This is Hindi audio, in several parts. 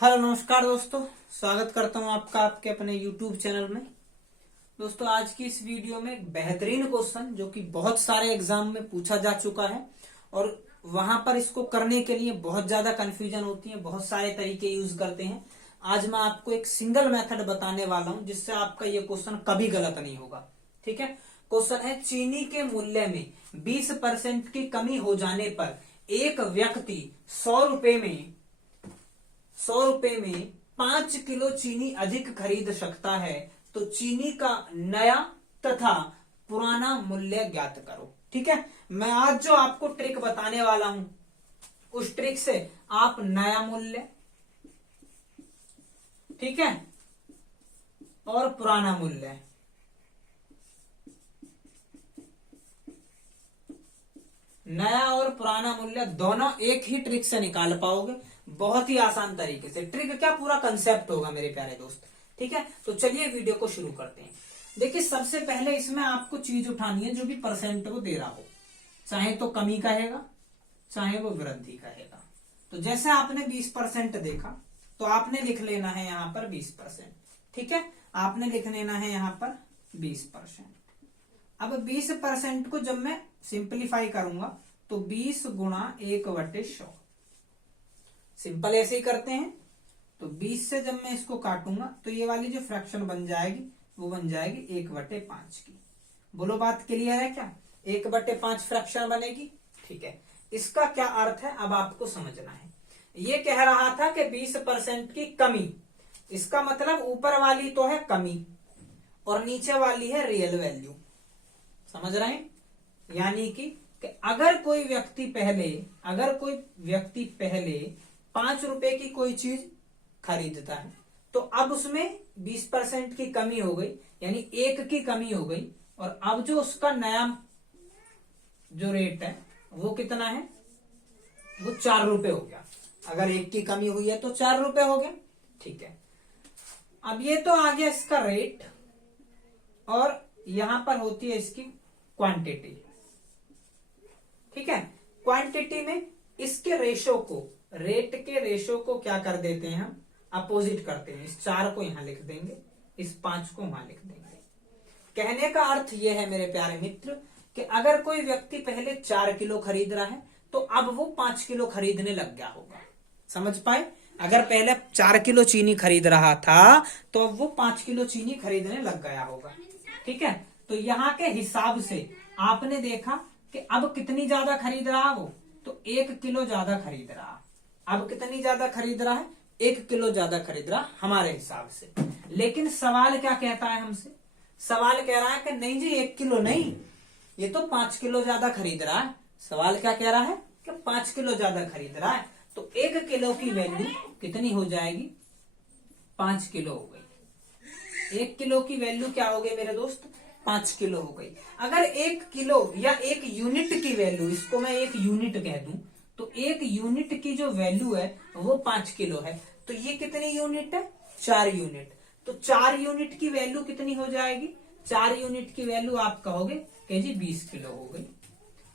हेलो नमस्कार दोस्तों, स्वागत करता हूं आपका आपके अपने YouTube चैनल में। दोस्तों आज की इस वीडियो में एक बेहतरीन क्वेश्चन जो कि बहुत सारे एग्जाम में पूछा जा चुका है और वहां पर इसको करने के लिए बहुत ज्यादा कंफ्यूजन होती है, बहुत सारे तरीके यूज करते हैं। आज मैं आपको एक सिंगल मेथड बताने वाला हूं जिससे आपका ये क्वेश्चन कभी गलत नहीं होगा। ठीक है, क्वेश्चन है चीनी के मूल्य में 20% की कमी हो जाने पर एक व्यक्ति 100 रुपए में 5 किलो चीनी अधिक खरीद सकता है, तो चीनी का नया तथा पुराना मूल्य ज्ञात करो। ठीक है, मैं आज जो आपको ट्रिक बताने वाला हूं उस ट्रिक से आप नया मूल्य, ठीक है, और पुराना मूल्य, नया और पुराना मूल्य दोनों एक ही ट्रिक से निकाल पाओगे, बहुत ही आसान तरीके से। ट्रिक क्या, पूरा कंसेप्ट होगा मेरे प्यारे दोस्त। ठीक है, तो चलिए वीडियो को शुरू करते हैं। देखिए सबसे पहले इसमें आपको चीज उठानी है जो भी परसेंट को दे रहा हो, चाहे तो कमी कहेगा चाहे वो वृद्धि कहेगा। तो जैसे आपने 20% देखा तो आपने लिख लेना है यहां पर 20%। ठीक है, आपने लिख लेना है यहां पर 20%। अब 20% को जब मैं सिंपलीफाई करूंगा तो 20 गुणा 1/100, सिंपल ऐसे ही करते हैं। तो 20 से जब मैं इसको काटूंगा तो ये वाली जो फ्रैक्शन बन जाएगी वो बन जाएगी 1/5 की। बोलो बात क्लियर है क्या? 1/5 फ्रैक्शन बनेगी। ठीक है, इसका क्या अर्थ है अब आपको समझना है। ये कह रहा था कि 20% की कमी, इसका मतलब ऊपर वाली तो है कमी और नीचे वाली है रियल वैल्यू। समझ रहे हैं? यानी कि अगर कोई व्यक्ति पहले 5 रुपए की कोई चीज खरीदता है तो अब उसमें 20% की कमी हो गई, यानी 1 की कमी हो गई, और अब जो उसका नया जो रेट है वो कितना है, वो 4 रुपए हो गया। अगर 1 की कमी हुई है तो 4 रुपए हो गए। ठीक है, अब ये तो आ गया इसका रेट और यहां पर होती है इसकी क्वांटिटी। ठीक है, क्वांटिटी में इसके रेशो को, रेट के रेशो को क्या कर देते हैं हम, अपोजिट करते हैं। इस 4 को यहां लिख देंगे, इस 5 को वहां लिख देंगे। कहने का अर्थ यह है मेरे प्यारे मित्र कि अगर कोई व्यक्ति पहले 4 किलो खरीद रहा है तो अब वो 5 किलो खरीदने लग गया होगा। समझ पाए? अगर पहले 4 किलो चीनी खरीद रहा था तो अब वो 5 किलो चीनी खरीदने लग गया होगा। ठीक है, तो यहाँ के हिसाब से आपने देखा कि अब कितनी ज्यादा खरीद रहा वो, तो 1 किलो ज्यादा खरीद रहा। अब कितनी ज्यादा खरीद रहा है, 1 किलो ज्यादा खरीद रहा हमारे हिसाब से। लेकिन सवाल क्या कहता है हमसे, सवाल कह रहा है कि नहीं जी 1 किलो नहीं, ये तो 5 किलो ज्यादा खरीद रहा है। सवाल क्या कह रहा है कि 5 किलो ज्यादा खरीद रहा है, तो 1 किलो की वैल्यू कितनी हो जाएगी, 5 किलो हो गई। 1 किलो की वैल्यू क्या हो गई मेरे दोस्त, 5 किलो हो गई। अगर 1 किलो या 1 यूनिट की वैल्यू, इसको मैं 1 यूनिट कह दूं, तो 1 यूनिट की जो वैल्यू है वो 5 किलो है, तो ये कितनी यूनिट है, 4 यूनिट। तो 4 यूनिट की वैल्यू कितनी हो जाएगी, 4 यूनिट की वैल्यू आप कहोगे कि जी 20 किलो हो गई।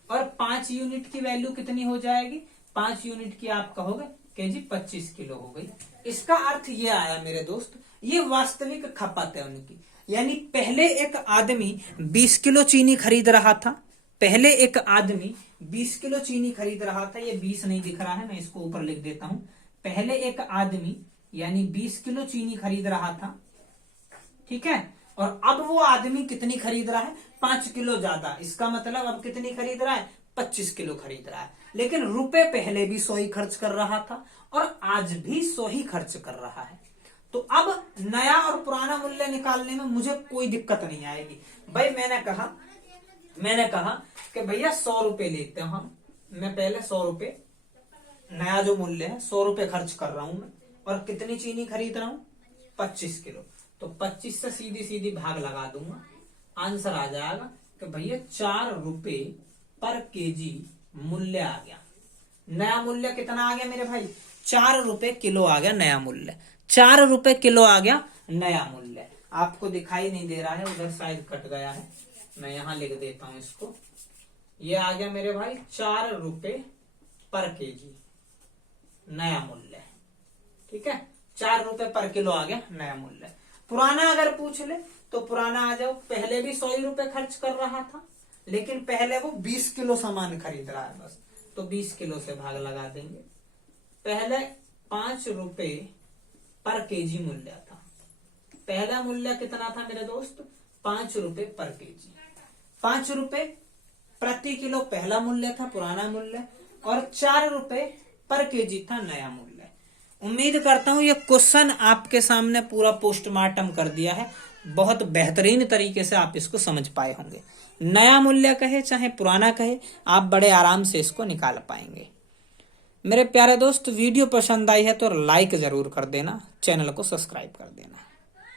और 5 यूनिट की वैल्यू कितनी हो जाएगी, 5 यूनिट की आप कहोगे कि जी 25 किलो हो गई। इसका अर्थ ये आया मेरे दोस्त, ये वास्तविक खपत है उनकी। यानी पहले एक आदमी 20 किलो चीनी खरीद रहा था, पहले एक आदमी 20 किलो चीनी खरीद रहा था, ये 20 नहीं दिख रहा है, मैं इसको ऊपर लिख देता हूं। पहले एक आदमी यानी 20 किलो चीनी खरीद रहा था। ठीक है, और अब वो आदमी कितनी खरीद रहा है, 5 किलो ज्यादा। इसका मतलब अब कितनी खरीद रहा है, 25 किलो खरीद रहा है। लेकिन रुपए पहले भी 100 ही खर्च कर रहा था और आज भी 100 ही खर्च कर रहा है। तो अब नया और पुराना मूल्य निकालने में मुझे कोई दिक्कत नहीं आएगी। भाई मैंने कहा कि भैया 100 रुपए लेते हैं हम, मैं पहले 100 रुपए नया जो मूल्य है 100 रुपए खर्च कर रहा हूं मैं, और कितनी चीनी खरीद रहा हूं, 25 किलो। तो 25 से सीधी सीधी भाग लगा दूंगा, आंसर आ जाएगा कि भैया 4 रुपए पर केजी मूल्य आ गया। नया मूल्य कितना आ गया मेरे भाई, 4 रुपए किलो आ गया नया मूल्य। 4 रुपए किलो आ गया नया मूल्य। आपको दिखाई नहीं दे रहा है, उधर शायद कट गया है, मैं यहां लिख देता हूं इसको। ये आ गया मेरे भाई 4 रुपए पर केजी नया मूल्य। ठीक है, ₹4 पर किलो आ गया नया मूल्य। पुराना अगर पूछ ले तो पुराना आ जाओ, पहले भी 100 रुपए खर्च कर रहा था, लेकिन पहले वो 20 किलो सामान खरीद रहा है बस, तो 20 किलो से भाग लगा देंगे। पहले ₹5 पर केजी मूल्य था, पहला मूल्य कितना था मेरे दोस्त, ₹5 पर केजी। ₹5 प्रति किलो पहला मूल्य था, पुराना मूल्य, और ₹4 पर केजी था नया मूल्य। उम्मीद करता हूं ये क्वेश्चन आपके सामने पूरा पोस्टमार्टम कर दिया है, बहुत बेहतरीन तरीके से आप इसको समझ पाए होंगे। नया मूल्य कहे चाहे पुराना कहे, आप बड़े आराम से इसको निकाल पाएंगे। मेरे प्यारे दोस्त, वीडियो पसंद आई है तो लाइक जरूर कर देना, चैनल को सब्सक्राइब कर देना।